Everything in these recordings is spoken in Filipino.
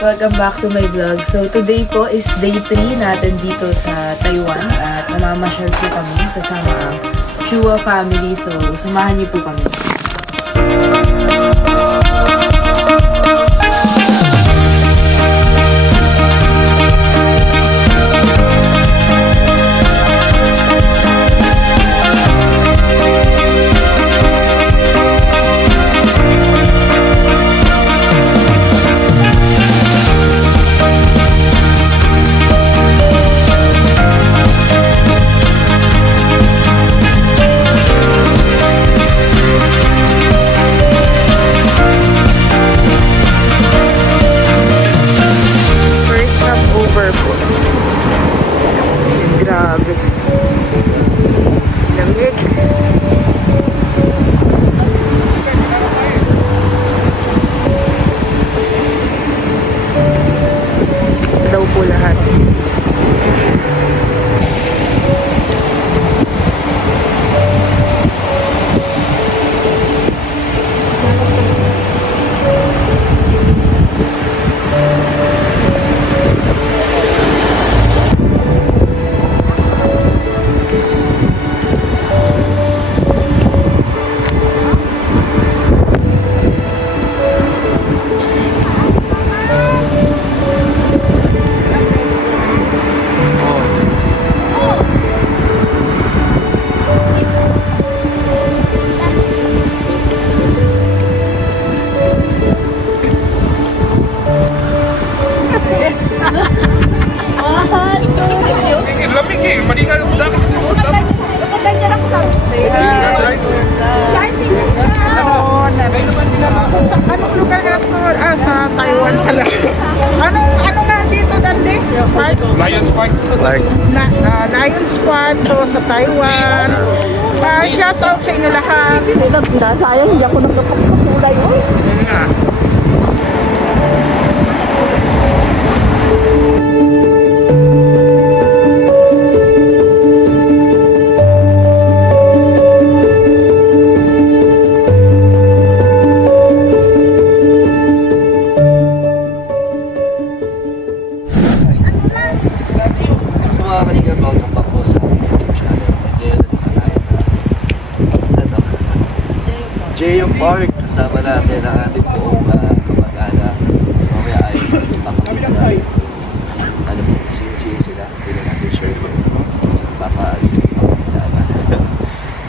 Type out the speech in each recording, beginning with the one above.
Welcome back to my vlog. So today po is day 3 natin dito sa Taiwan at mamamasyal po kami kasama ang Chua family. So samahan niyo po kami. Grabe. Lamig. Daw po lahat. Lamig eh, mali ka sa akin kasi Ganyan ako sa say hi. Siya, tingnan niya. Anong lugar nga po? Sa Taiwan pala. Ano nga dito, Dandi? Lions Park. Lions Park to sa Taiwan. Shout out sa inyo lahat. Sayang, hindi ako nagkakakulay. Yun nga. Mga kaligang welcome back po sa YouTube channel. Ngayon, J.M. Park, kasama natin ang ating buong kamag-anak. So mamaya ay pakapita. Ano po, sino sila? Hindi na natin share po. Papaalis yung kamag-anak.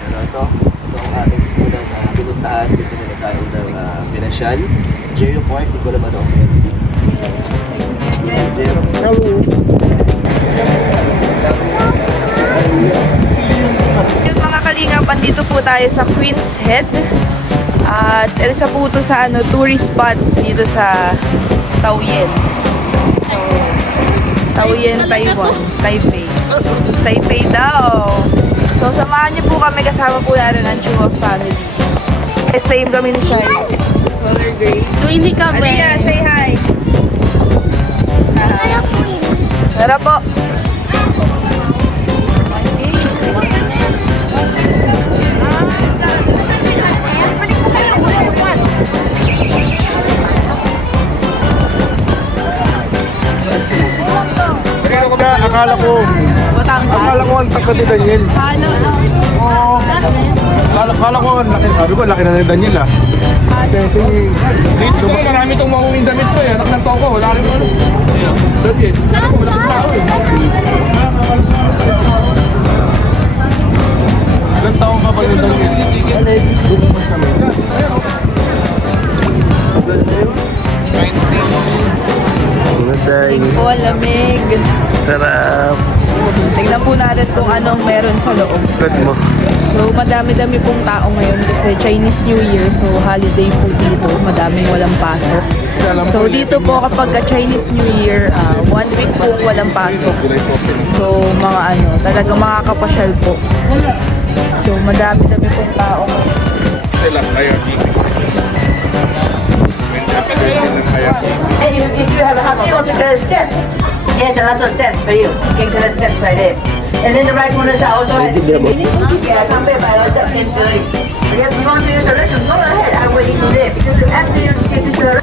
Pero ito ang ating unang pinuntahan. Dito na tayo ng pinasyal. J.M. Park, hindi ko alam ano ang meron dito. Yung mga kalingap, andito po tayo sa Queen's Head. At isa po ito sa tourist spot dito sa Taoyuan. So, Taoyuan, Taiwan. Taipei. Taipei daw. So, samahan niyo po kami, kasama po natin ang Chua family. Same kami ni Shai. Color gray. Hindi ka Alina, say hi. Tara po. Akala ko ang takot ni Daniel. Oo. Akala ko ang laki. Sabi ko, laki na ni Daniel ah. Dito ko marami itong mahuwing damit ko eh. Anak ng toko, wala rin ano. Daniel, wala kong tao eh. Ilang taong ka ba yung Daniel? Tig po, lamig. Sarap. Tignan po natin kung anong meron sa loob. Good mo. So, madami-dami pong tao ngayon kasi Chinese New Year. So, holiday po dito. Madaming walang pasok. So, dito po kapag Chinese New Year, 1 week po walang pasok. So, mga talagang makakapasyal po. So, madami-dami pong tao ngayon. Hey, if you have a happy, you want to get a step. Yes, a lot of steps for you. You can get a steps right there. And then the right one is also has to finish. Yeah, come back by yourself in 30. If you want to use the restroom, go ahead. I'm waiting for this. Because after you get to the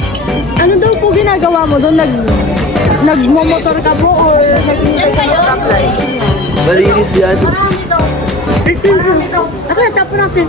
Ano daw po ginagawa mo doon? Nagmomotor ka po or naghihintay ka ng stoplight? Malinis yan. Okay, tapo natin.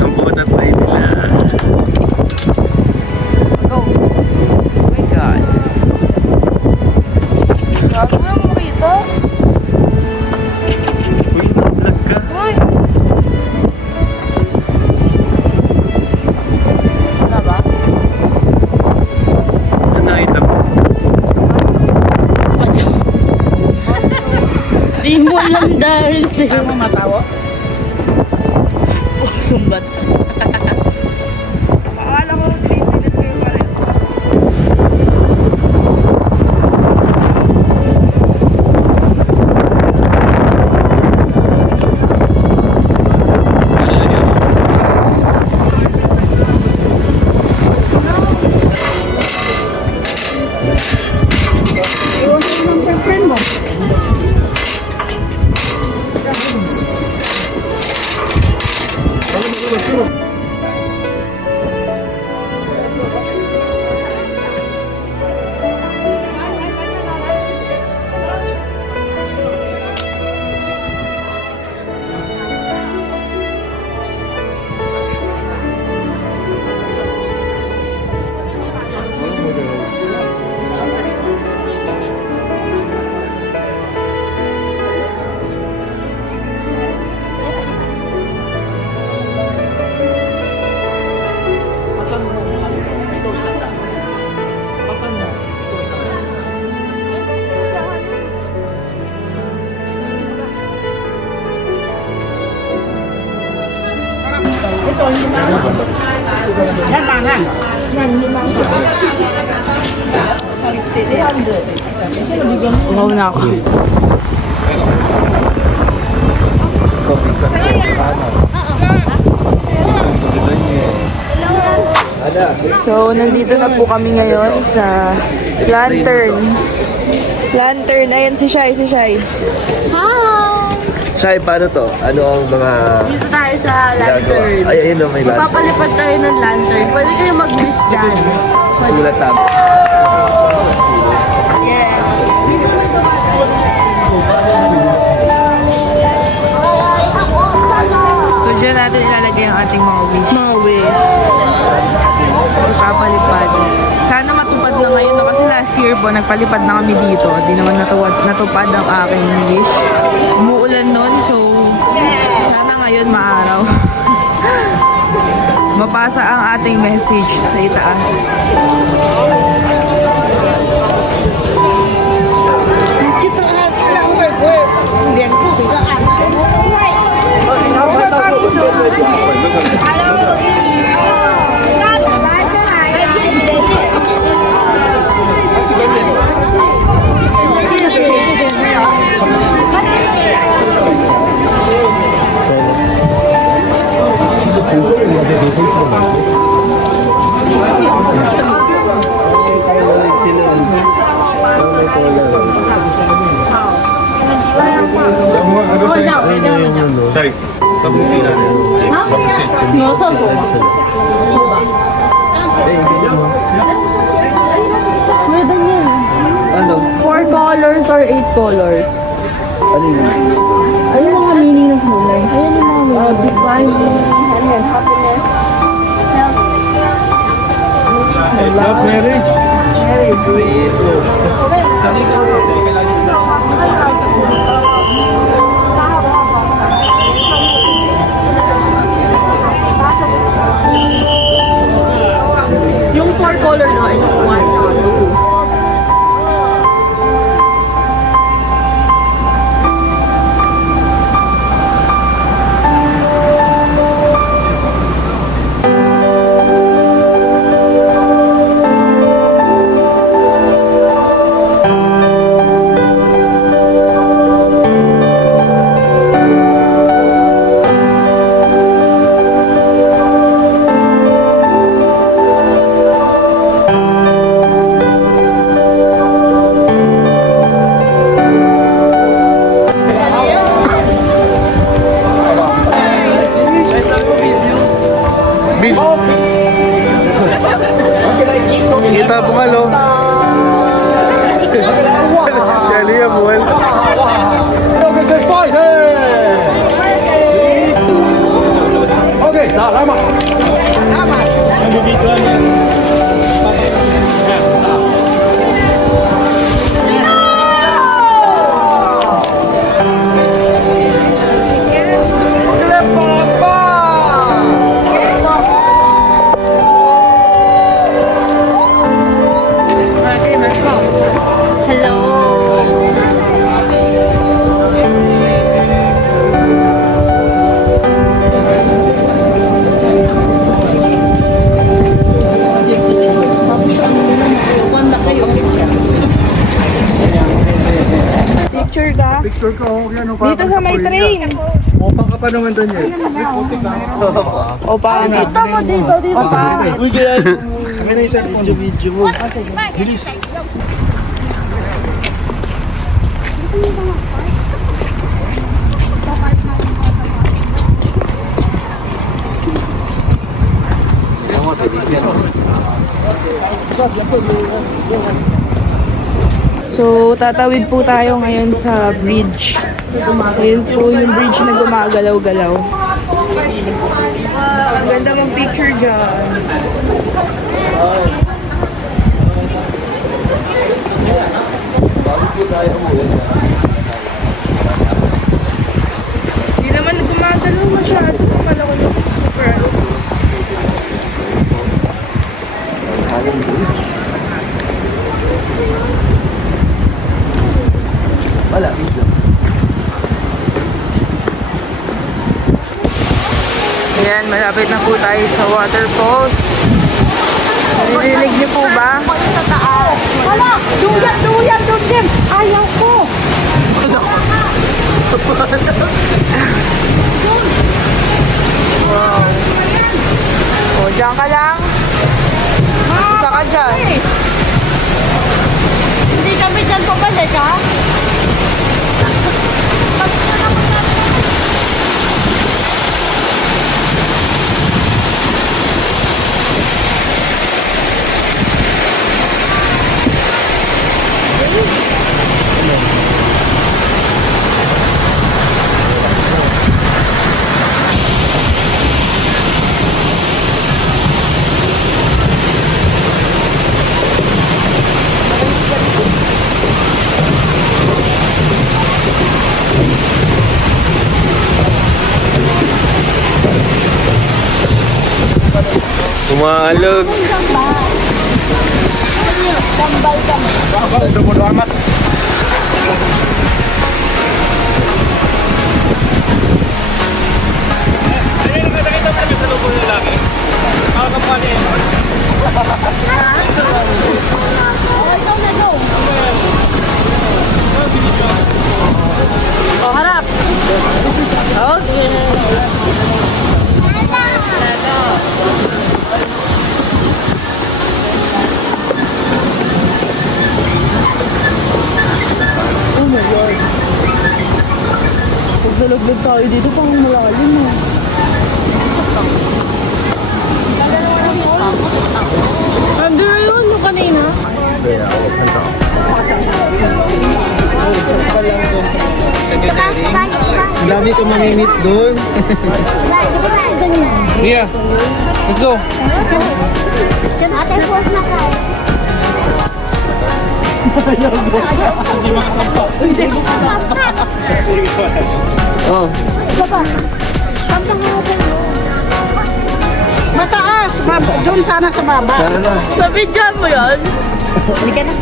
Ang putat pa nila. Go. Oh my God. Gago mo yung makita? Uy, na-vlog ka. Uy! Wala ba? Ano nakita mo? Di mo lang dahil sa'yo. Tama matawa. Sumbat. Akala ko 3 minutes kayo pareho. Yan, mangan. Uhaw na ako. So, nandito na po kami ngayon sa Lantern. Lantern. Ayan si Shai, si Shai. Shai, paano to? Ano ang mga Dito tayo sa ginagawa? lantern. Ay, ayun o, may lantern. Papalipad tayo ng lantern. Pwede kayo mag-wish dyan. Sulat tama. Yes. So, dyan natin ilalagay ang ating mga wish. Mga wish. Ipapalipad. Sana matupad na ngayon, no? Kasi last year po, nagpalipad na kami dito. Di naman natupad ang aking wish. Umuulan nun, so sana ngayon maaraw. Mapasa ang ating message sa itaas. Pwede niya. Ano? 4 colors or 8 colors. Ano yun? Ayun mga meaning ng kulay. Ayun yung mga meaning. Divine meaning. Ano yan? Happiness. Love marriage. Yung 4 color no, ay yung 1 tsaka 2. Kita po ka, lo. Jali ya, buwal. Okay, salamat. Picture ka? Picture ko, yan, Dito sa may train. Opang ka pa naman, Daniel. O paano? Dito mo dito. O paano? Uy, kaya kami na yung cellphone. Video mo. Bilis. So, tatawid po tayo ngayon sa bridge. Ayun po yung bridge na gumagalaw-galaw. Ang ganda mong picture dyan. Hindi naman gumagalaw masyado. Kala ko yung super Wala, video. Ayan, malapit na po tayo sa waterfalls. Narinig niyo po ba? Wala! Duyan, Jim! Ayaw ko! Wow. O, dyan ka lang. Isa ka dyan. Hindi kami dyan pabalik, ha? Umalog. O, harap! Pag nalaglag tayo dito, pang malalim. Dalawa ng kanina. Kaya ako, kanta ko. Ang dami ko mamimit doon. Mia, let's go. Ate, post na kayo. Oh, Mataas! Doon sana sa baba. sana. Sa video mo yun? Halika na.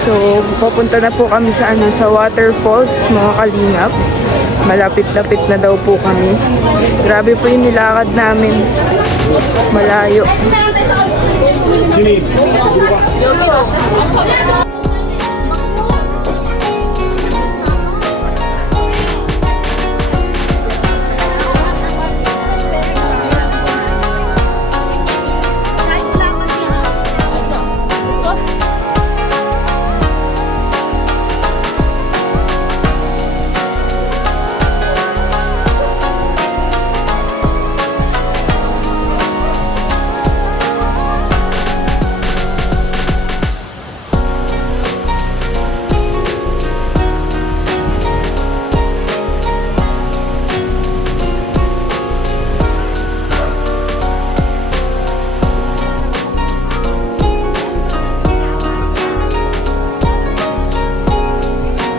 So, papunta na po kami sa sa waterfalls, mga kalingap. Malapit-lapit na daw po kami. Grabe po yung nilakad namin. Malayo.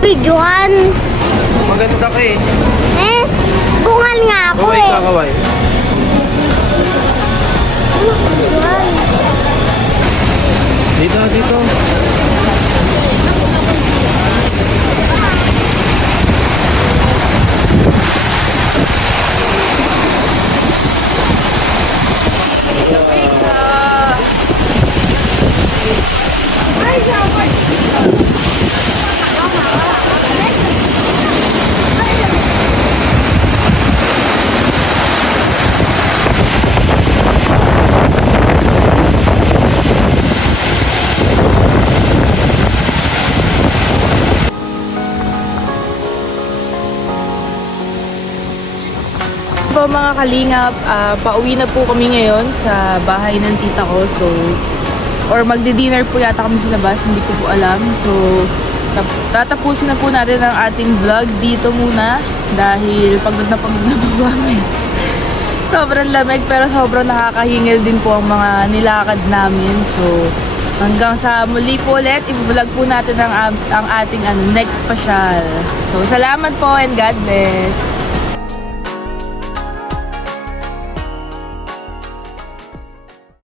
Videoan. Maganda ka eh. Eh, bungal nga ako Kaway eh. ka, kaway. Dito, dito. Po mga kalingap, pauwi na po kami ngayon sa bahay ng tita ko. So, or magdi-dinner po yata kami sa labas, hindi ko po alam. So, tatapusin na po natin ang ating vlog dito muna dahil pagod na po kami. Sobrang lamig pero sobrang nakakahingil din po ang mga nilakad namin. So, hanggang sa muli po ulit, i-vlog po natin ang ating next pasyal. So, salamat po and God bless!